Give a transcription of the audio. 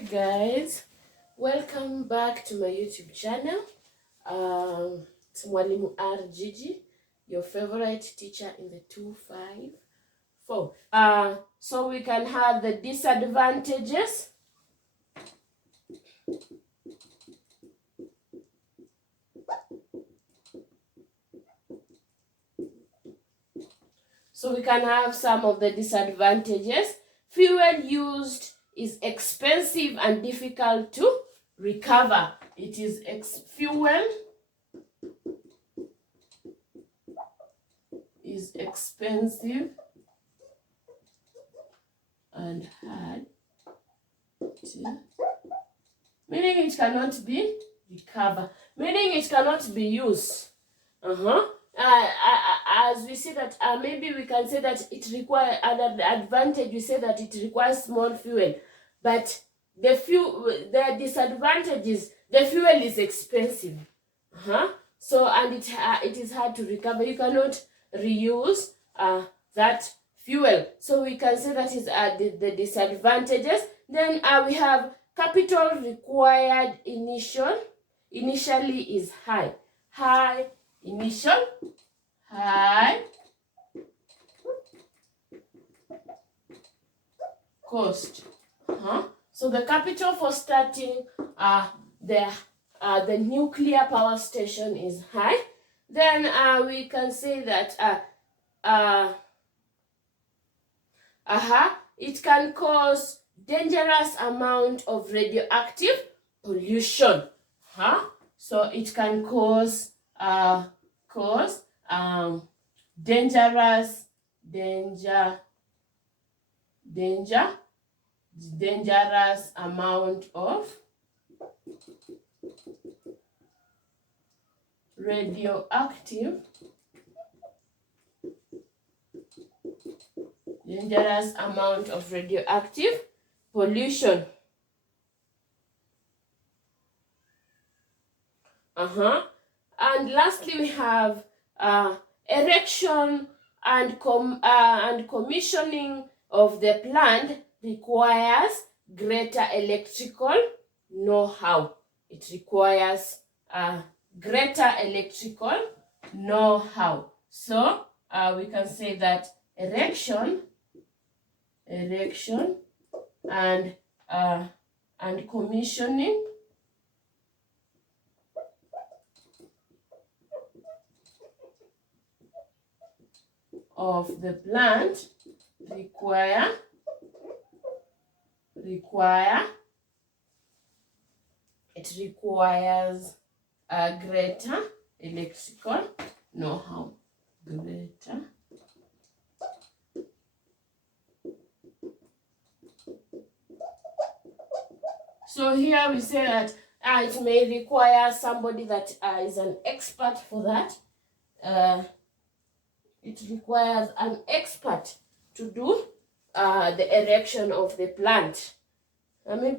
Hi guys, welcome back to my YouTube channel. It's Mwalimu R Gigi, your favorite teacher in the 254. So we can have the disadvantages. So we can have some of the disadvantages. Fuel used is expensive and difficult to recover. It is fuel is expensive and hard to, meaning it cannot be recovered, meaning it cannot be used. As we say that maybe we can say that it requires an advantage. We say that it requires small fuel, but the disadvantage is the fuel is expensive. So and it is hard to recover. You cannot reuse that fuel. So we can say that is the disadvantages. Then we have capital required initially is high. Initial high cost. So the capital for starting the nuclear power station is high. Then we can say that it can cause dangerous amount of radioactive pollution. So it can cause dangerous amount of radioactive pollution. And lastly, we have erection and commissioning of the plant requires greater electrical know-how. It requires greater electrical know-how. So we can say that erection and commissioning of the plant requires a greater electrical know-how. So here we say that it may require somebody that is an expert for that. It requires an expert to do the erection of the plant. Maybe